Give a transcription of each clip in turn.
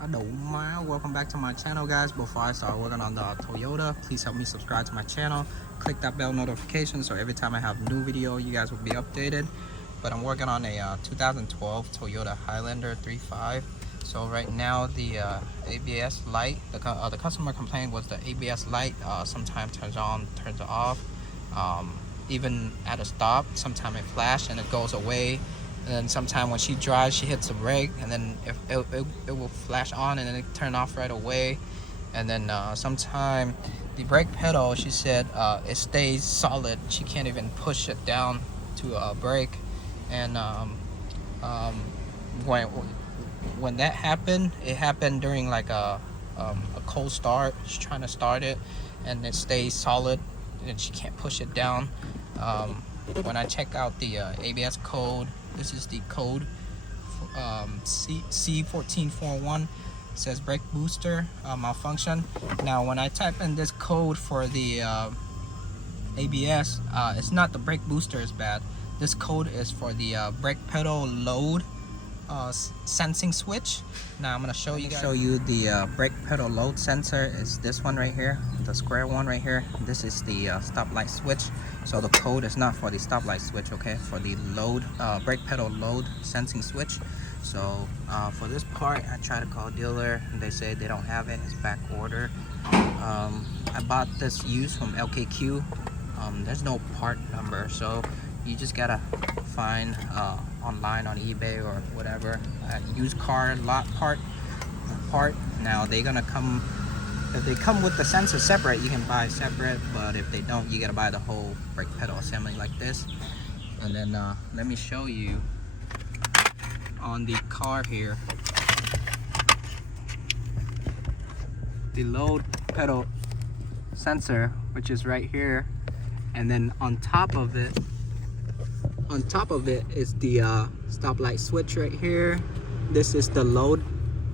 Welcome back to my channel, guys. Before I start working on the Toyota, please help me subscribe to my channel, click that bell notification so every time I have new video you guys will be updated. But I'm working on a 2012 Toyota Highlander 3.5. So right now the ABS light, the customer complaint was the ABS light sometimes turns on, turns off, even at a stop sometimes it flashes and it goes away. And then sometimes when she drives, she hits the brake, and then it will flash on and then it turn off right away. And then sometimes the brake pedal, she said it stays solid. She can't even push it down to a brake. And when that happened, it happened during like a cold start. She's trying to start it, and it stays solid, and she can't push it down. When I check out the ABS code, this is the code C1441. It says brake booster malfunction. Now when I type in this code for the ABS, it's not the brake booster is bad. This code is for the brake pedal load sensing switch. Now I'm gonna show you the brake pedal load sensor is this one right here, the square one right here. This is the stoplight switch. So the code is not for the stoplight switch, okay, for the load brake pedal load sensing switch. So for this part I try to call dealer and they say they don't have it, it's back order. I bought this used from LKQ. There's no part number, so you just gotta find online on eBay or whatever used car lot part. Now they're gonna come, if they come with the sensor separate you can buy separate, but if they don't you gotta buy the whole brake pedal assembly like this. And then let me show you on the car here, the load pedal sensor, which is right here, and then on top of it is the stoplight switch right here. This is the load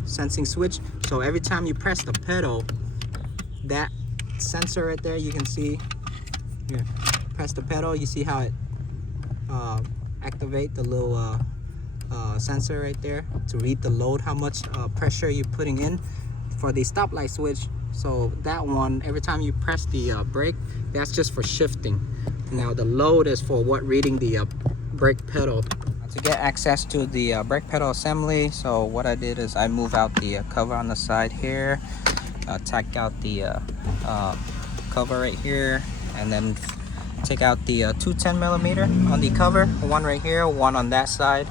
sensing switch. So every time you press the pedal, that sensor right there, you can see here, press the pedal, you see how it activate the little sensor right there to read the load, how much pressure you're putting in for the stoplight switch. So that one, every time you press the brake, that's just for shifting. Now the load is for what, reading the brake pedal. To get access to the brake pedal assembly, so what I did is I move out the cover on the side here, take out the cover right here, and then take out the 210mm on the cover, one right here, one on that side.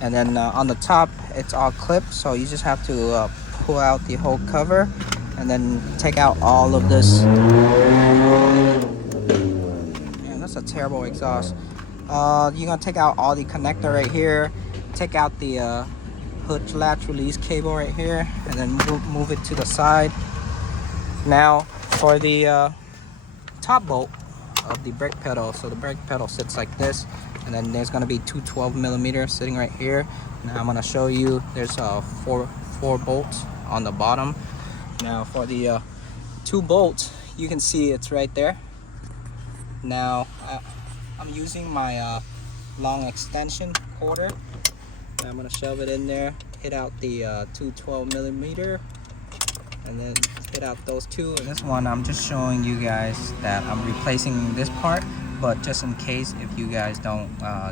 And then on the top it's all clipped, so you just have to pull out the whole cover and then take out all of this. Man, that's a terrible exhaust. You're gonna take out all the connector right here, take out the hood latch release cable right here, and then move it to the side. Now for the top bolt of the brake pedal, so the brake pedal sits like this, and then there's gonna be two 12mm sitting right here. Now I'm gonna show you, there's four bolts on the bottom. Now for the 2 bolts, you can see it's right there. Now I'm using my long extension quarter. And I'm gonna shove it in there, hit out the 2 12mm, and then hit out those two. And this one I'm just showing you guys that I'm replacing this part, but just in case if you guys don't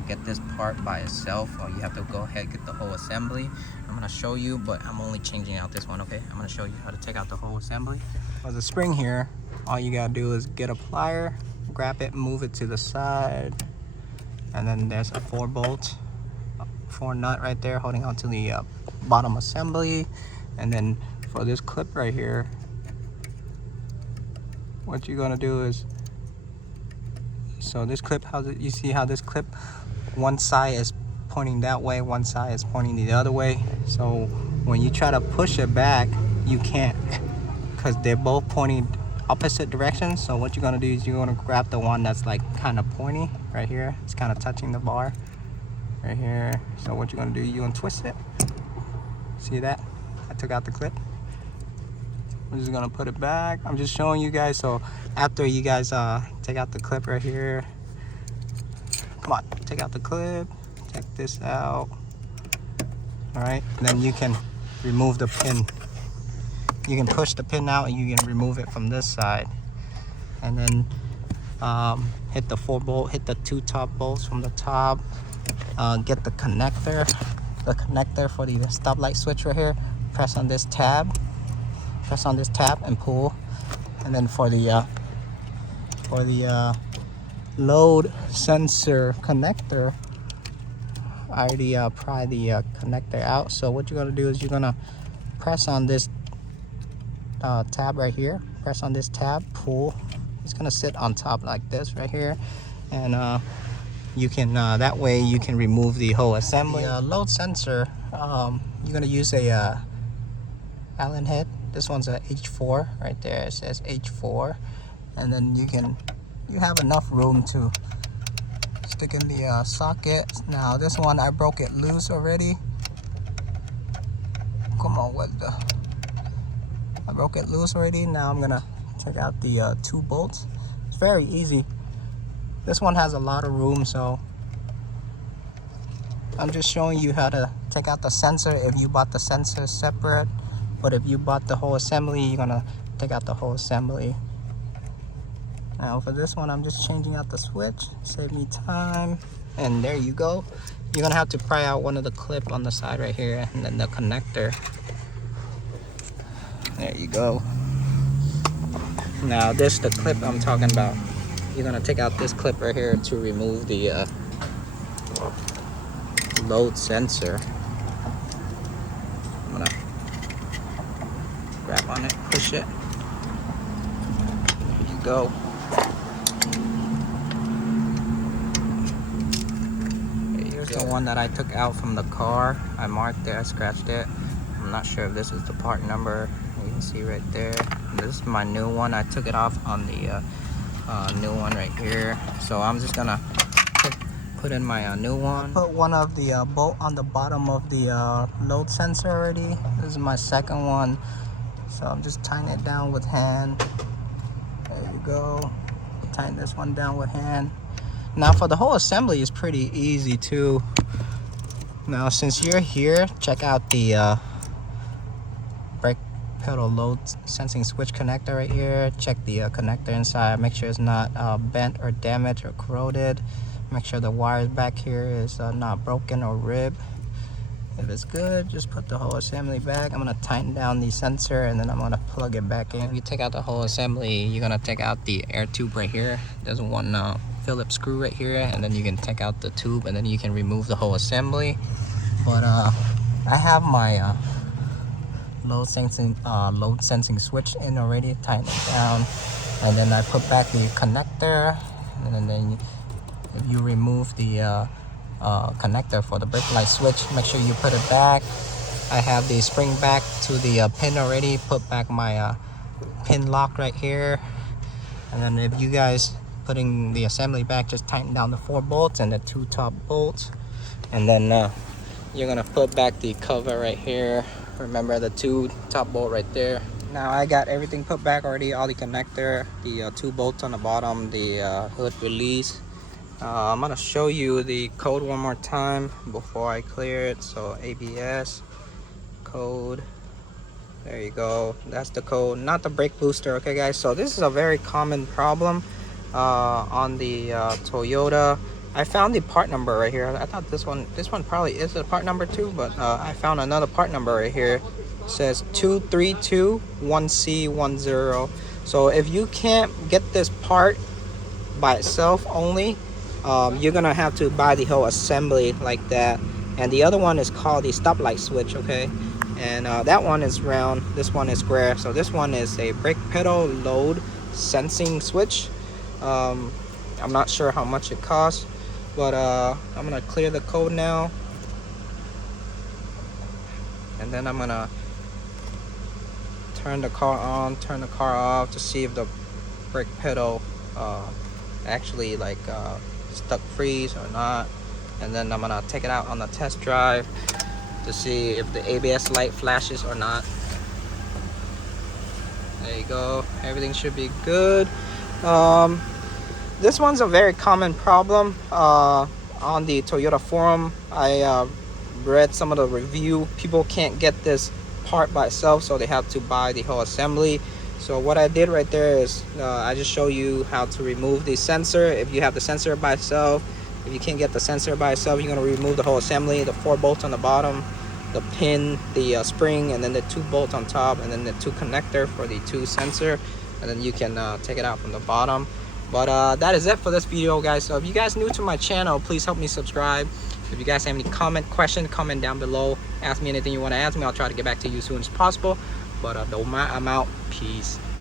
get this part by itself, or you have to go ahead and get the whole assembly, I'm gonna show you, but I'm only changing out this one, okay? I'm gonna show you how to take out the whole assembly. For the spring here, all you gotta do is get a plier, grab it, move it to the side, and then there's a 4 nut right there holding on to the bottom assembly. And then for this clip right here, what you're gonna do is, so this clip, you see how this clip, one side is pointing that way, one side is pointing the other way. So when you try to push it back, you can't, because they're both pointing opposite directions. So what you're gonna do is you're gonna grab the one that's like kind of pointy right here. It's kind of touching the bar right here. So what you're gonna do, you're gonna twist it. See that? I took out the clip. I'm just gonna put it back. I'm just showing you guys. So after you guys take out the clip right here, come on, take out the clip, take this out. All right, then you can remove the pin you can push the pin out and you can remove it from this side. And then hit the 4-bolt, hit the 2 top bolts from the top. Get the connector for the stoplight switch right here. Press on this tab. Press on this tab and pull. And then for the load sensor connector, I already pry the connector out. So what you're gonna do is you're gonna press on this tab right here. Press on this tab, pull. It's gonna sit on top like this right here, and you can that way you can remove the whole assembly. The load sensor, you're gonna use a Allen head. This one's a H4 right there. It says H4, and then you have enough room to stick in the socket. Now this one I broke it loose already. Come on, I broke it loose already. Now I'm gonna check out the 2 bolts. It's very easy. This one has a lot of room, so I'm just showing you how to take out the sensor if you bought the sensor separate. But if you bought the whole assembly, you're gonna take out the whole assembly. Now for this one, I'm just changing out the switch, save me time, and there you go. You're gonna have to pry out one of the clip on the side right here, and then the connector. There you go. Now this is the clip I'm talking about. You're gonna take out this clip right here to remove the load sensor. I'm gonna grab on it, push it. There you go. Here's the one that I took out from the car. I marked it, I scratched it. I'm not sure if this is the part number. You can see right there. This is my new one. I took it off on the new one right here. So I'm just gonna put in my new one. Put one of the bolt on the bottom of the load sensor already. This is my second one. So I'm just tying it down with hand. There you go. Tighten this one down with hand. Now for the whole assembly is pretty easy too. Now since you're here, check out the brake pedal load sensing switch connector right here. Check the connector inside, make sure it's not bent or damaged or corroded. Make sure the wires back here is not broken or ripped. If it's good, just put the whole assembly back. I'm gonna tighten down the sensor and then I'm gonna plug it back in. If you take out the whole assembly, you're gonna take out the air tube right here. There's one Phillips screw right here, and then you can take out the tube and then you can remove the whole assembly. But I have my load sensing switch in already, tighten it down, and then I put back the connector, and then you remove the connector for the brake light switch. Make sure you put it back. I have the spring back to the pin already. Put back my pin lock right here, and then if you guys putting the assembly back, just tighten down the 4 bolts and the 2 top bolts, and then you're gonna put back the cover right here. Remember the 2 top bolt right there. Now I got everything put back already, all the connector, the 2 bolts on the bottom, the hood release. I'm gonna show you the code one more time before I clear it. So ABS code, there you go, that's the code, not the brake booster. Okay guys, so this is a very common problem on the Toyota. I found the part number right here. I thought this one probably is the part number too, but I found another part number right here. It says 2321C10. So if you can't get this part by itself only, you're gonna have to buy the whole assembly like that. And the other one is called the stoplight switch, okay? And that one is round, this one is square. So this one is a brake pedal load sensing switch. I'm not sure how much it costs, but I'm gonna clear the code now, and then I'm gonna turn the car on, turn the car off to see if the brake pedal actually like stuck freeze or not. And then I'm gonna take it out on the test drive to see if the ABS light flashes or not. There you go, everything should be good. This one's a very common problem on the Toyota forum. I read some of the review. People can't get this part by itself, so they have to buy the whole assembly. So what I did right there is I just show you how to remove the sensor. If you have the sensor by itself, if you can't get the sensor by itself, you're going to remove the whole assembly, the 4 bolts on the bottom, the pin, the spring, and then the 2 bolts on top, and then the 2 connector for the 2 sensor, and then you can take it out from the bottom. But that is it for this video, guys. So if you guys new to my channel, please help me subscribe. If you guys have any question down below. Ask me anything you want to ask me. I'll try to get back to you as soon as possible. But I'm out. Peace.